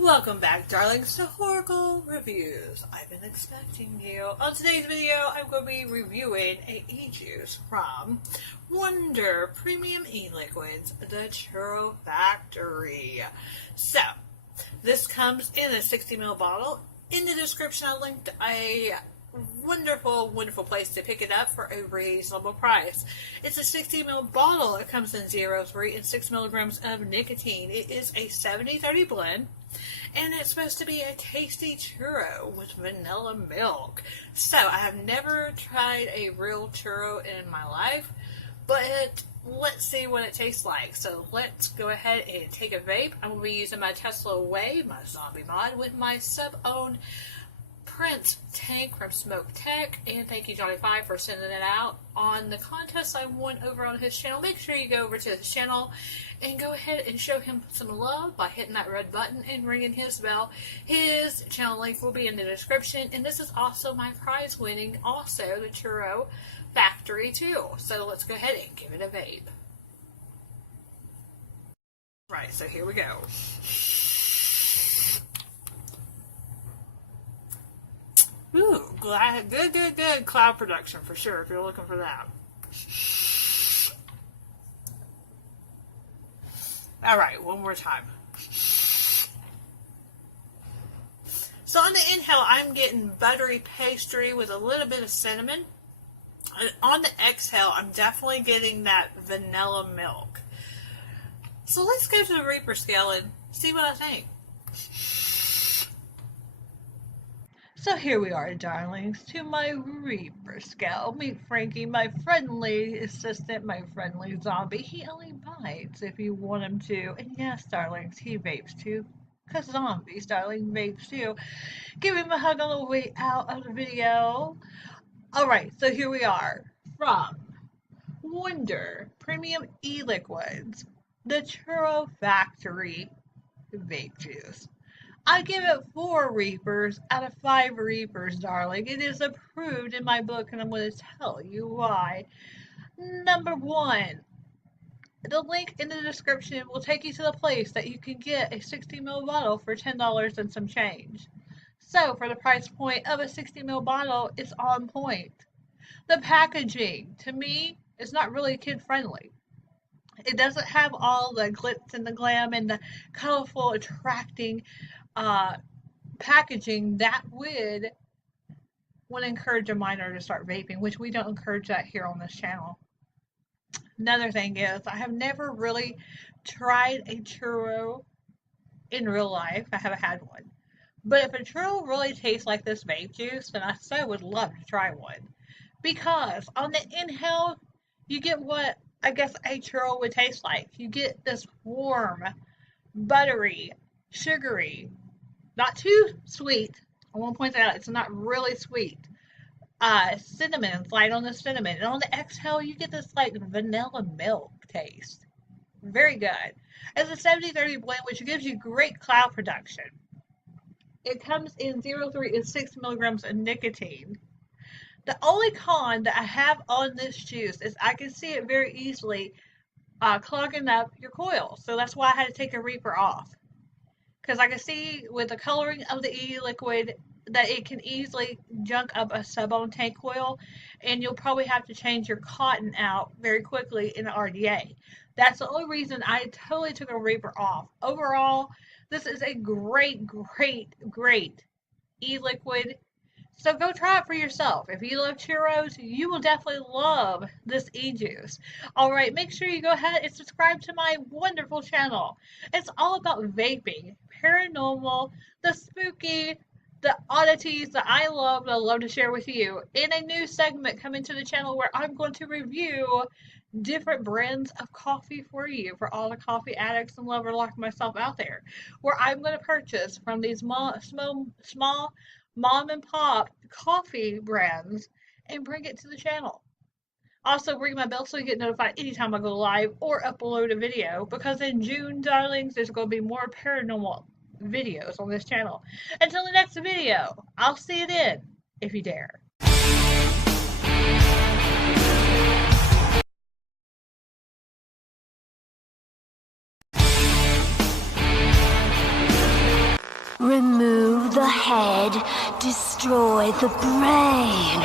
Welcome back, darlings, to Horrible Reviews. I've been expecting you. On today's video, I'm going to be reviewing a e-juice from Wonder Premium E-Liquids, the Churro Factory. So, this comes in a 60 ml bottle. In the description, I linked a wonderful place to pick it up for a reasonable price. It's a 60 ml bottle. It comes in 0.3 and 6 milligrams of nicotine. It is a 70-30 blend. And it's supposed to be a tasty churro with vanilla milk. So, I have never tried a real churro in my life, but let's see what it tastes like. So, let's go ahead and take a vape. I'm going to be using my Tesla Wave, my zombie mod, with my sub-owned Prince tank from Smoke Tech, and thank you Jonny for sending it out on the contest I won over on his channel. Make sure you go over to his channel and go ahead and show him some love by hitting that red button and ringing his bell. His channel link will be in the description, and this is also my prize winning, also the Churro Factory too. So let's go ahead and give it a vape. Right, so here we go. Ooh, good cloud production for sure if you're looking for that. Alright, one more time. So on the inhale, I'm getting buttery pastry with a little bit of cinnamon. And on the exhale, I'm definitely getting that vanilla milk. So let's go to the Reaper scale and see what I think. So here we are, darlings, to my Reaper scale. Meet Frankie, my friendly assistant, my friendly zombie. He only bites if you want him to. And yes, darlings, he vapes too. Because zombies, darling, vapes too. Give him a hug on the way out of the video. Alright, so here we are. From Wonder Premium E-Liquids, the Churro Factory Vape Juice. I give it 4 Reapers out of 5 Reapers, darling. It is approved in my book, and I'm going to tell you why. Number 1, the link in the description will take you to the place that you can get a 60 ml bottle for $10 and some change. So, for the price point of a 60 ml bottle, it's on point. The packaging, to me, is not really kid-friendly. It doesn't have all the glitz and the glam and the colorful, attracting packaging that would encourage a minor to start vaping, which we don't encourage that here on this channel. Another thing is, I have never really tried a churro in real life. I haven't had one. But if a churro really tastes like this vape juice, then I so would love to try one. Because on the inhale, you get what I guess a churro would taste like. You get this warm, buttery, sugary, not too sweet. I want to point that out. It's not really sweet. Cinnamon, it's light on the cinnamon. And on the exhale, you get this like vanilla milk taste. Very good. It's a 70-30 blend, which gives you great cloud production. It comes in 0.3 and 6 milligrams of nicotine. The only con that I have on this juice is I can see it very easily clogging up your coil. So that's why I had to take a Reaper off. Because I can see with the coloring of the e-liquid that it can easily junk up a sub-owned tank coil, and you'll probably have to change your cotton out very quickly in the RDA. That's the only reason I totally took a Reaper off. Overall, this is a great e-liquid. So go try it for yourself. If you love churros, you will definitely love this e-juice. Alright, make sure you go ahead and subscribe to my wonderful channel. It's all about vaping, paranormal, the spooky, the oddities that I love to share with you. In a new segment coming to the channel where I'm going to review different brands of coffee for you, for all the coffee addicts and lovers like myself out there, where I'm going to purchase from these small mom and pop coffee brands and bring it to the channel. Also, ring my bell so you get notified anytime I go live or upload a video, because in June, darlings, there's going to be more paranormal videos on this channel. Until the next video, I'll see you then, if you dare. head, destroy the brain.